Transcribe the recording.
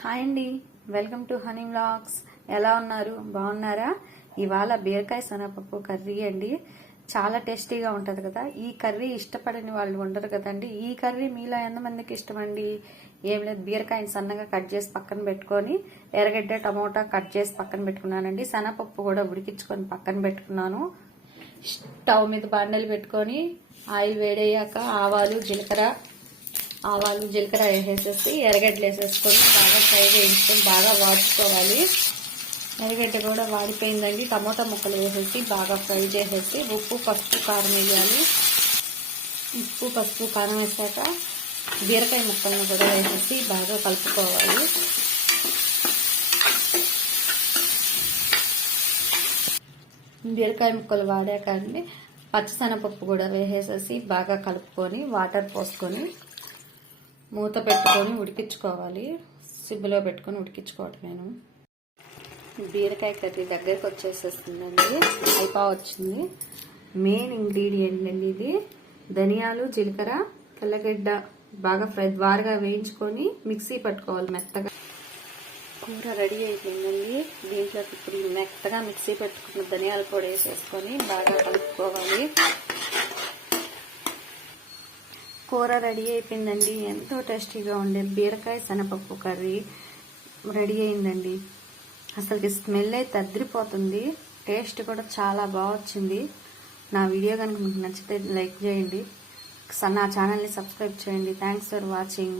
Hi అండి, welcome to honey vlogs. ఎలా ఉన్నారు? బాగున్నారా? ఇవాళ బీరకాయ శనగపప్పు కర్రీ అండి. చాలా టేస్టీగా ఉంటుంది కదా. ఈ కర్రీ ఇష్టపడని వాళ్ళు ఉండరు కదండి. ఈ కర్రీ మీలో ఎంతమందికి ఇష్టమండి? ఏం లేదు, బీరకాయని సన్నగా కట్ చేసి పక్కన పెట్టుకొని, ఎర్రగడ్డ టమోటా కట్ చేసి పక్కన పెట్టుకున్నానండి. శనగపప్పు కూడా ఉడికించుకొని పక్కన పెట్టుకున్నాను. స్టవ్ మీద బండలు పెట్టుకొని ఆయిల్ వేడయ్యాక ఆవాలు జీలకర్ర వేసేసి ఎర్రగడ్డలు వేసేసుకొని బాగా ఫ్రై వేయించుకొని బాగా వాడుకోవాలి. ఎర్రగడ్డ కూడా వాడిపోయిందండి. టమోటా ముక్కలు వేసేసి బాగా ఫ్రై చేసేసి ఉప్పు పసుపు కారం వేయాలి. ఉప్పు పసుపు కారం వేసాక బీరకాయ ముక్కలను కూడా వేసేసి బాగా కలుపుకోవాలి. బీరకాయ ముక్కలు వాడాక అండి పచ్చిశనగపప్పు కూడా వేసేసి బాగా కలుపుకొని వాటర్ పోసుకొని మూత పెట్టుకొని ఉడికించుకోవాలి. సిబ్బులో పెట్టుకొని ఉడికించుకోవటం. నేను బీరకాయ కర్రీ దగ్గరకు వచ్చేసేస్తుందండి, వచ్చింది. మెయిన్ ఇంగ్రీడియంట్ అండి ఇది. ధనియాలు, జీలకర్ర, తెల్లగడ్డ బాగా ద్వారగా వేయించుకొని మిక్సీ పట్టుకోవాలి మెత్తగా. కూర రెడీ అయిపోయిందండి. దీంట్లో ఇప్పుడు మెత్తగా మిక్సీ పెట్టుకున్న ధనియాల పొడి వేసేసుకొని బాగా కలుపుకోవాలి. కూర రెడీ అయిపోయిందండి. ఎంతో టేస్టీగా ఉండే బీరకాయ శనగపప్పు కర్రీ రెడీ అయిందండి. అసలుకి స్మెల్ అయితే అదిరిపోతుంది. టేస్ట్ కూడా చాలా బాగా వచ్చింది. నా వీడియో కనుక మీకు నచ్చితే లైక్ చేయండి, నా ఛానల్ని సబ్స్క్రైబ్ చేయండి. Thanks for watching.